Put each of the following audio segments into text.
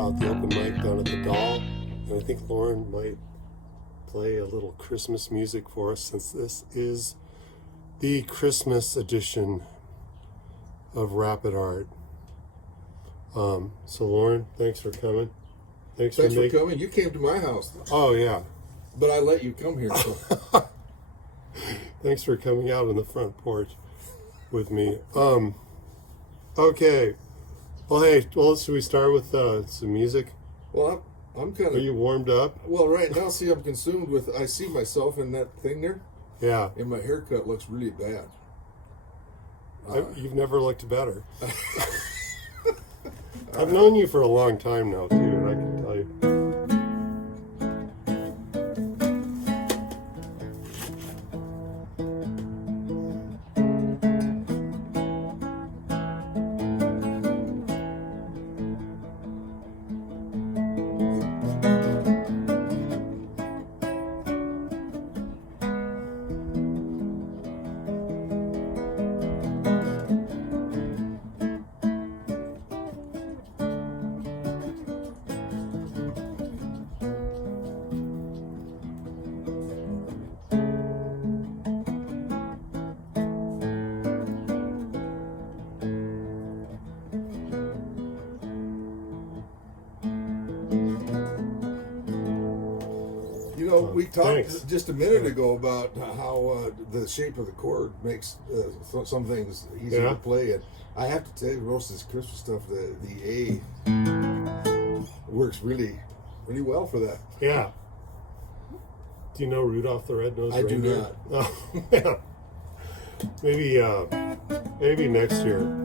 about the open mic down at the Dahl, and I think Lawren might play a little Christmas music for us, since this is the Christmas edition of Rapid Art. So Lawren, thanks for coming. Thanks for coming. You came to my house. Oh yeah. But I let you come here. So. Thanks for coming out on the front porch with me. Okay. Well, hey, should we start with some music? Well, I'm kind of... Are you warmed up? Well, right now, see, I'm consumed with... I see myself in that thing there. Yeah. And my haircut looks really bad. You've never looked better. I've known you for a long time now, too, and I can tell you. We talked just a minute ago about how the shape of the chord makes some things easier to play. And I have to tell you, most of this Christmas stuff, the A works really, really well for that. Yeah. Do you know Rudolph the Red-Nosed Reindeer? I do not. Oh, yeah. Maybe next year.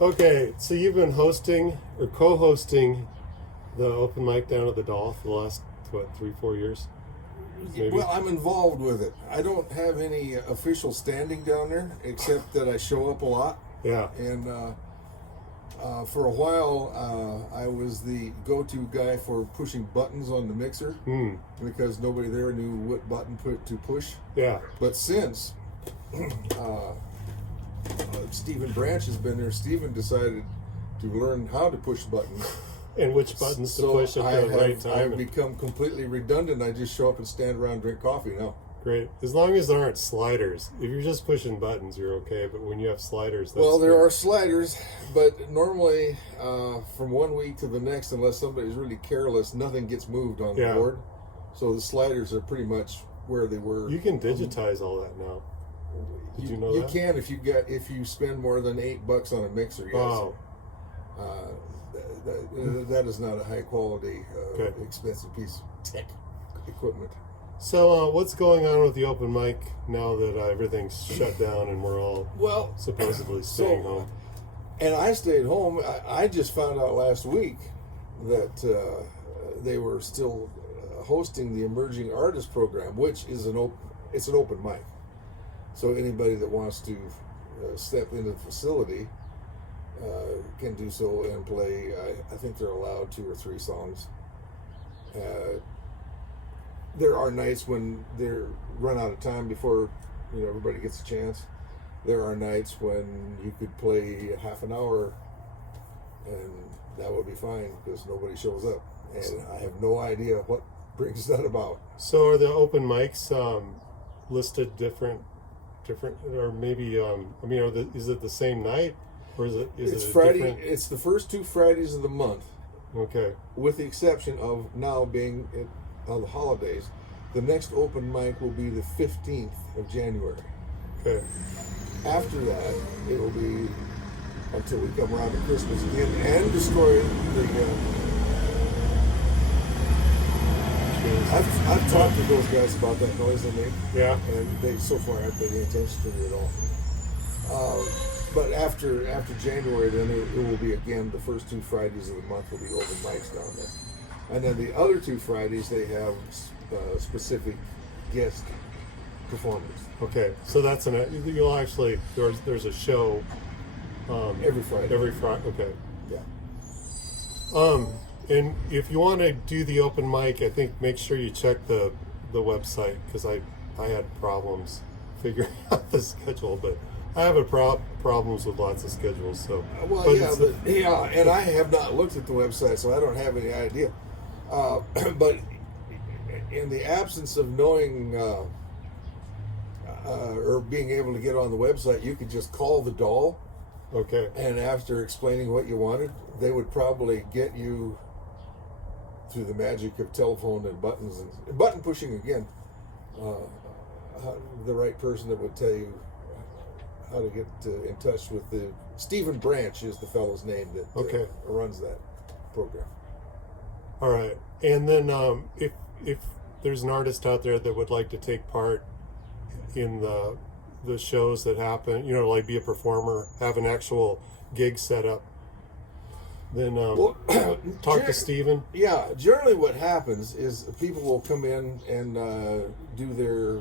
Okay, so you've been hosting or co-hosting the open mic down at the Dahl for the last, 3-4 years? Maybe? Well, I'm involved with it. I don't have any official standing down there, except that I show up a lot. Yeah. And for a while, I was the go-to guy for pushing buttons on the mixer, because nobody there knew what button to push. Yeah. But since... Stephen Branch has been there. Stephen decided to learn how to push buttons. And which buttons to push at the right time. I've become completely redundant. I just show up and stand around and drink coffee now. Great. As long as there aren't sliders. If you're just pushing buttons, you're okay. But when you have sliders, that's... Well, there are sliders, but normally from one week to the next, unless somebody's really careless, nothing gets moved on the board. So the sliders are pretty much where they were. You can digitize all that now. Did you know that? You can if you spend more than $8 on a mixer. Yes. Wow. That is not a high quality, expensive piece of tech equipment. So what's going on with the open mic now that everything's shut down and we're all supposedly staying home? And I stayed home. I just found out last week that they were still hosting the Emerging Artist Program, which is an open mic. So anybody that wants to step into the facility can do so and play. I think they're allowed 2 or 3 songs. There are nights when they're run out of time before everybody gets a chance. There are nights when you could play a half an hour, and that would be fine because nobody shows up. And I have no idea what brings that about. So are the open mics listed different, or maybe is it the same night, or is it Friday? different? It's the first 2 Fridays of the month. Okay. With the exception of now being on the holidays, the next open mic will be the 15th of January. Okay. After that, it'll be until we come around to Christmas again and destroy the. I've talked to those guys about that noise they make. Yeah. And they so far haven't paid any attention to me at all. But after January, then it will be again the first 2 Fridays of the month will be open mics down there, and then the other 2 Fridays they have specific guest performers. Okay, so that's you'll actually there's a show Every Friday. Every Friday. Okay. Yeah. And if you want to do the open mic, I think make sure you check the website, because I had problems figuring out the schedule, but I have problems with lots of schedules. So Well, and I have not looked at the website, so I don't have any idea. But in the absence of knowing or being able to get on the website, you could just call the Dahl. Okay. And after explaining what you wanted, they would probably get you through the magic of telephone and buttons and button pushing again. The right person that would tell you how to get in touch with the Stephen Branch is the fellow's name that runs that program. All right. And then if there's an artist out there that would like to take part in the shows that happen, like be a performer, have an actual gig set up, then talk to Stephen. Yeah, generally what happens is people will come in and do their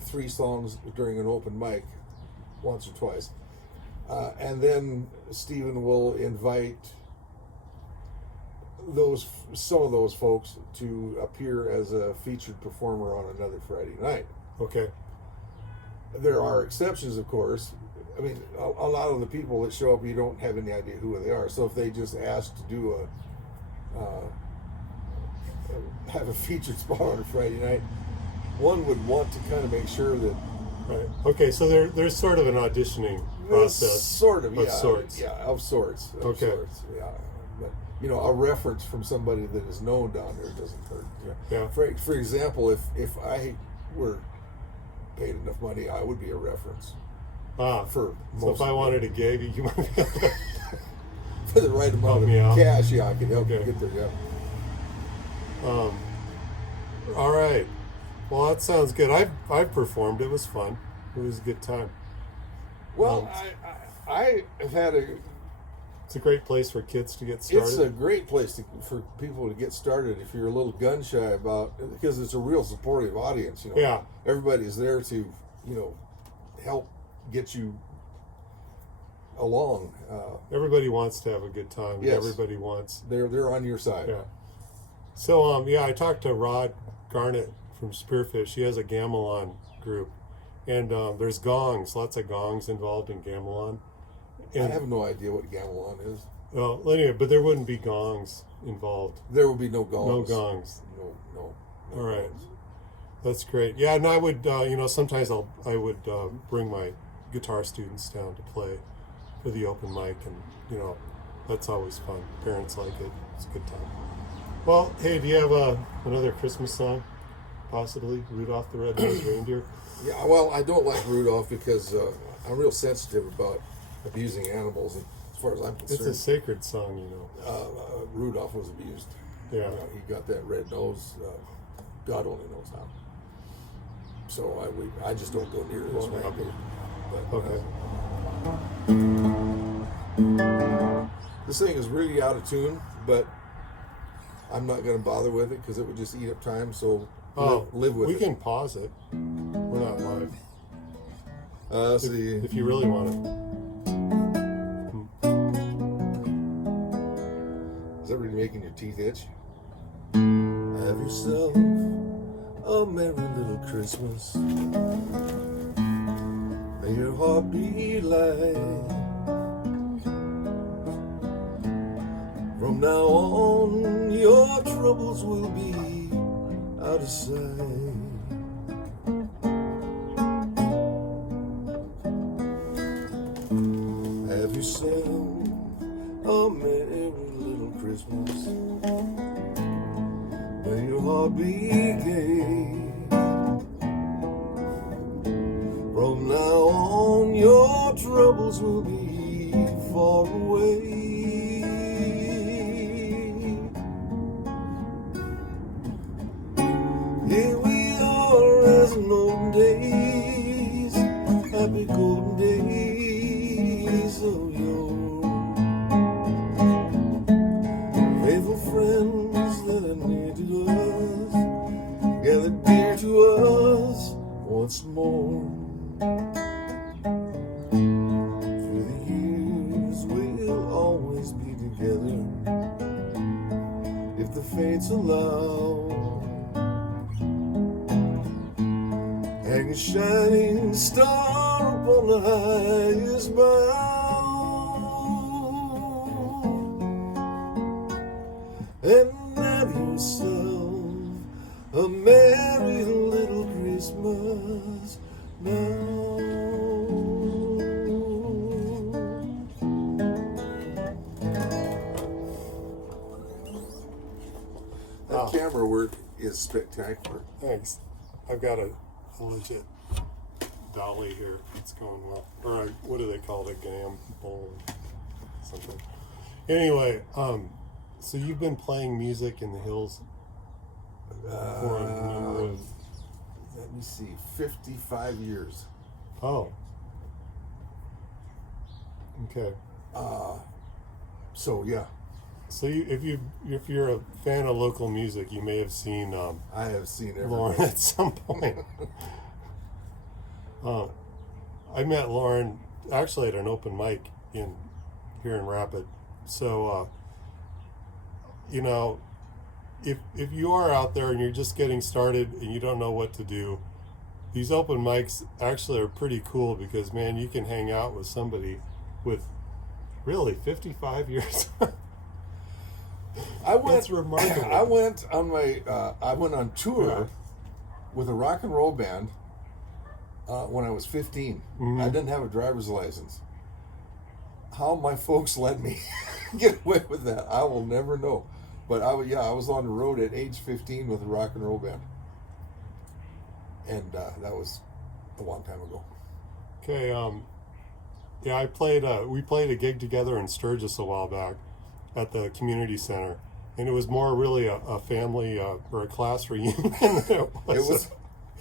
3 songs during an open mic once or twice. And then Stephen will invite some of those folks to appear as a featured performer on another Friday night. Okay. There are exceptions, of course. I mean, a lot of the people that show up, you don't have any idea who they are. So if they just ask to do have a featured spot on a Friday night, one would want to kind of make sure that. Right. Okay. So there's sort of an auditioning process. Sort of, yeah. Of sorts. Yeah, of sorts. Okay. Yeah. But, a reference from somebody that is known down there doesn't hurt. Yeah. For example, if I were paid enough money, I would be a reference. So if I wanted a gig, you might be able to for the right amount of cash, I could help you get there. Yeah. All right. Well, that sounds good. I've performed. It was fun. It was a good time. Well, I have had It's a great place for kids to get started. It's a great place for people to get started if you're a little gun shy about, because it's a real supportive audience. Yeah. Everybody's there to help get you along. Everybody wants to have a good time. Yes. Everybody wants. They're on your side. Yeah. So I talked to Rod Garnett from Spearfish. He has a gamelan group, and there's lots of gongs involved in gamelan. And, I have no idea what gamelan is. Well, anyway, but there wouldn't be gongs involved. There will be no gongs. No gongs. No. All right. Gongs. That's great. Yeah, and I would, sometimes I would bring my guitar students down to play for the open mic, and that's always fun. Parents like it. It's a good time. Well, hey, do you have another Christmas song? Possibly Rudolph the Red-Nosed Reindeer. Yeah. Well, I don't like Rudolph because I'm real sensitive about abusing animals, and as far as I'm concerned, it's a sacred song, Rudolph was abused. Yeah. He got that red nose. God only knows how. So I just don't go near this reindeer. Okay. This thing is really out of tune, but I'm not going to bother with it because it would just eat up time. So live with it. We can pause it. We're not live. Let's see. If you really want it. Is that really making your teeth itch? Have yourself a merry little Christmas. May your heart be light. From now on, your troubles will be out of sight. Have yourself a merry little Christmas. May your heart be gay. From now on, your troubles will be far away. Here we are as in olden days, happy golden days of yore. Faithful friends that are near to us, gathered dear to us once more. Through the years together if the fates allow. Hang a shining star upon the highest bough, and have yourself a merry little Christmas now. That camera work is spectacular. Thanks. I've got a legit dolly here. It's going well. Or what do they call it? A gam bowl or something. Anyway, so you've been playing music in the hills for a number of... Let me see, 55 years. Oh. Okay. So yeah, So if you're a fan of local music, you may have seen I have seen Lawren everything. at some point. I met Lawren actually at an open mic here in Rapid. So you know, if you are out there and you're just getting started and you don't know what to do, these open mics actually are pretty cool because, man, you can hang out with somebody with really 55 years. That's remarkable. I went on tour with a rock and roll band when I was 15. Mhm. I didn't have a driver's license. How my folks let me get away with that, I will never know. But I was on the road at age 15 with a rock and roll band, and that was a long time ago. Okay, yeah, we played a gig together in Sturgis a while back at the community center, and it was more really a family or a class reunion than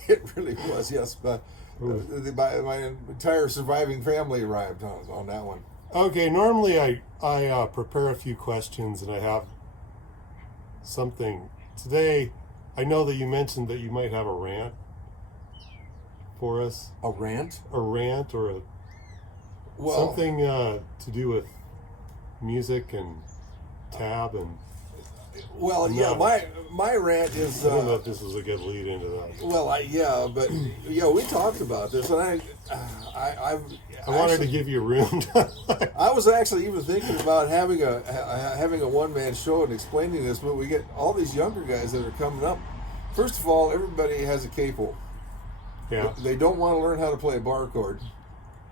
It really was, yes. But my entire surviving family arrived on that one. Okay, normally I prepare a few questions and I have something. Today, I know that you mentioned that you might have a rant for us. A rant? A rant or something to do with music and tab and... Well, No. my rant is... I don't know if this is a good lead into that. Well, we talked about this, and I wanted to give you room. I was actually even thinking about having a one-man show and explaining this, but we get all these younger guys that are coming up. First of all, everybody has a capo. Yeah, They don't want to learn how to play a bar chord.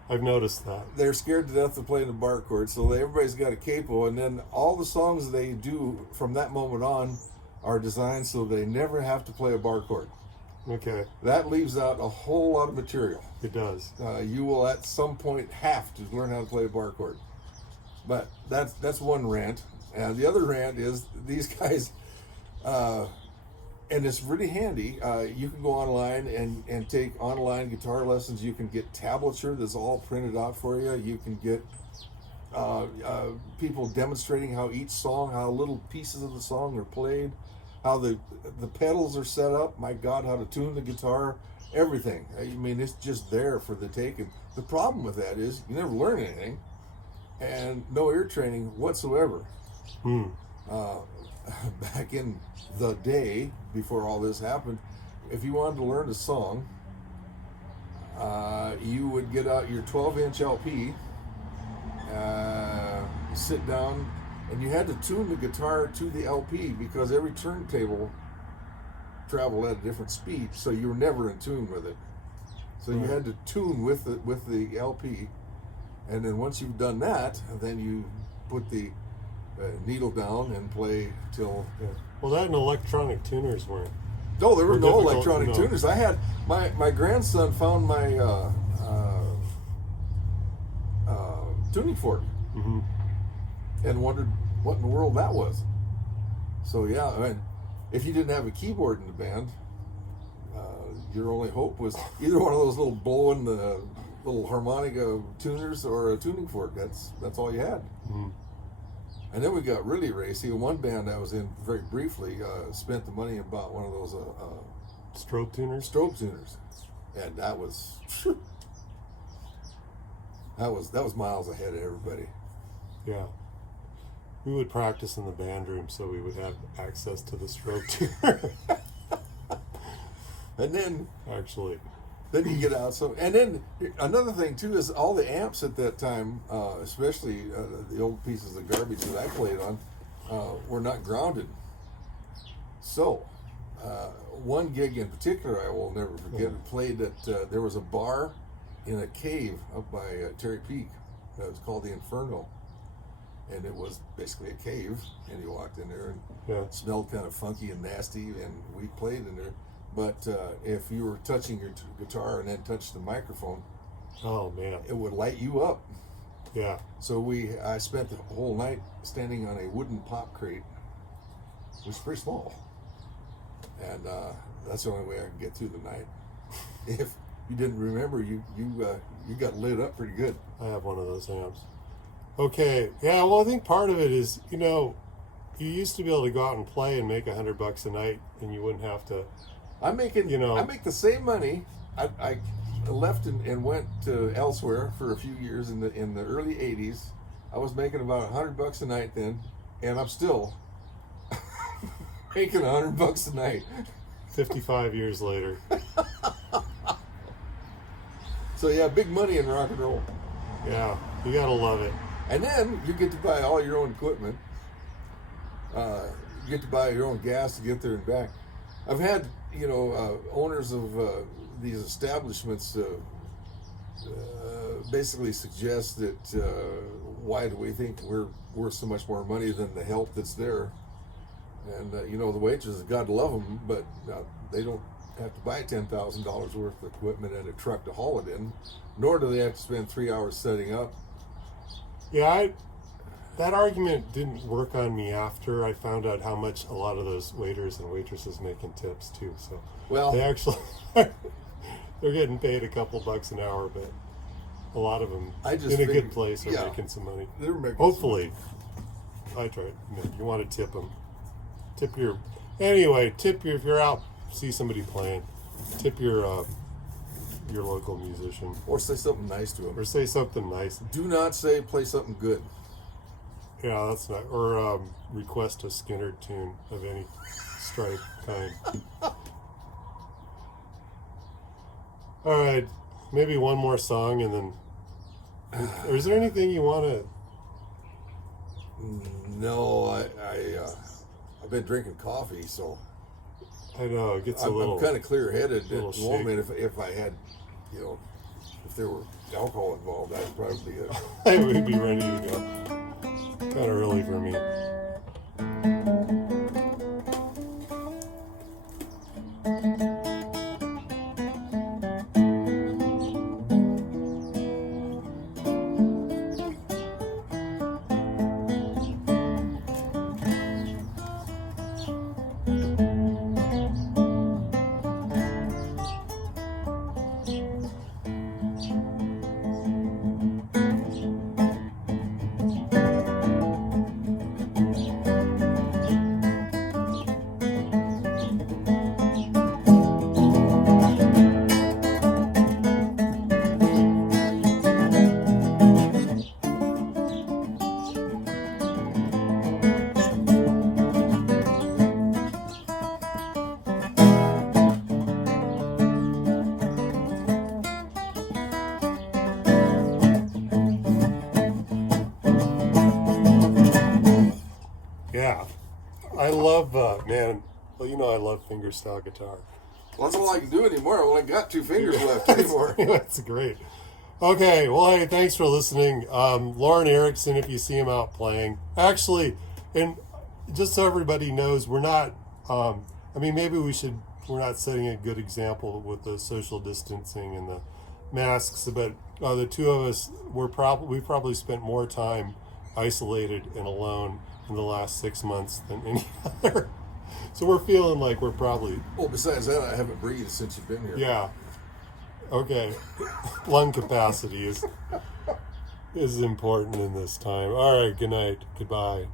I've noticed that. They're scared to death to play the bar chord, so everybody's got a capo, and then all the songs they do from that moment on are designed so they never have to play a bar chord. Okay, That leaves out a whole lot of material. it does. You will at some point have to learn how to play a bar chord. But that's one rant. And the other rant is these guys, and it's really handy. You can go online and take online guitar lessons. You can get tablature that's all printed out for you. You can get people demonstrating how each song, how little pieces of the song are played, how the pedals are set up. My God, how to tune the guitar, everything. I mean, it's just there for the taking. The problem with that is you never learn anything, and no ear training whatsoever. Back in the day, before all this happened, if you wanted to learn a song, you would get out your 12-inch LP, sit down, and you had to tune the guitar to the LP because every turntable traveled at a different speed, so you were never in tune with it. So you had to tune with the LP, and then once you've done that, then you put the needle down and play till... Well, that and electronic tuners weren't. No, there were no difficult, electronic no. tuners. I had my grandson found my tuning fork and wondered what in the world that was. So yeah, I mean, if you didn't have a keyboard in the band, your only hope was either one of those little blowing the little harmonica tuners or a tuning fork. That's all you had. And then we got really racy. One band I was in very briefly spent the money and bought one of those Strobe tuners? strobe tuners, and that was miles ahead of everybody. Yeah. we would practice in the band room so we would have access to the stroke tuner. And then Actually, you get out some, and then another thing too is all the amps at that time, especially the old pieces of garbage that I played on, were not grounded. So, one gig in particular I will never forget. We played at there was a bar in a cave up by Terry Peak that was called the Inferno, and it was basically a cave. And you walked in there and it smelled kind of funky and nasty, and we played in there. But if you were touching your guitar and then touched the microphone, oh man, it would light you up. yeah. So I spent the whole night standing on a wooden pop crate, which was pretty small, and that's the only way I could get through the night. If you didn't remember, you got lit up pretty good. I have one of those amps. Okay, yeah. Well, I think part of it is, you used to be able to go out and play and make $100 a night, and you wouldn't have to. I make the same money. I left and went to elsewhere for a few years in the early '80s. I was making about $100 a night then, and I'm still making $100 a night. 55 years later. So yeah, big money in rock and roll. Yeah, you gotta love it. And then you get to buy all your own equipment. You get to buy your own gas to get there and back. I've had owners of these establishments basically suggest that why do we think we're worth so much more money than the help that's there? And the waitresses, God love them, but they don't have to buy $10,000 worth of equipment and a truck to haul it in, nor do they have to spend 3 hours setting up. Yeah, that argument didn't work on me after I found out how much a lot of those waiters and waitresses make in tips too. So they actually they're getting paid a couple bucks an hour, but a lot of them in a good place are making some money. They're making hopefully. I tried. You want to tip them. Tip your if you're out, see somebody playing, tip your local musician, or say something nice to them, or say something nice. Do not say play something good. Yeah, that's not. Or request a Skinner tune of any stripe kind. All right, maybe one more song, and then. Or is there anything you want to? No, I've been drinking coffee, so. I know it gets I'm little. I'm kind of clear-headed at the shaky. moment. If I had, if there were alcohol involved, I'd probably. I would be ready to go. Kind of early for me. Yeah, I love, man, well, I love fingerstyle guitar. Well, that's all I can do anymore. I've only got 2 fingers left anymore. That's great. Okay, well, hey, thanks for listening. Lawren Erickson, if you see him out playing. Actually, and just so everybody knows, we're not, maybe we're not setting a good example with the social distancing and the masks, but the two of us, we probably spent more time isolated and alone in the last 6 months than any other. So we're feeling like we're probably... Well, besides that, I haven't breathed since you've been here. Yeah. Okay. Lung capacity is important in this time. All right, good night. Goodbye.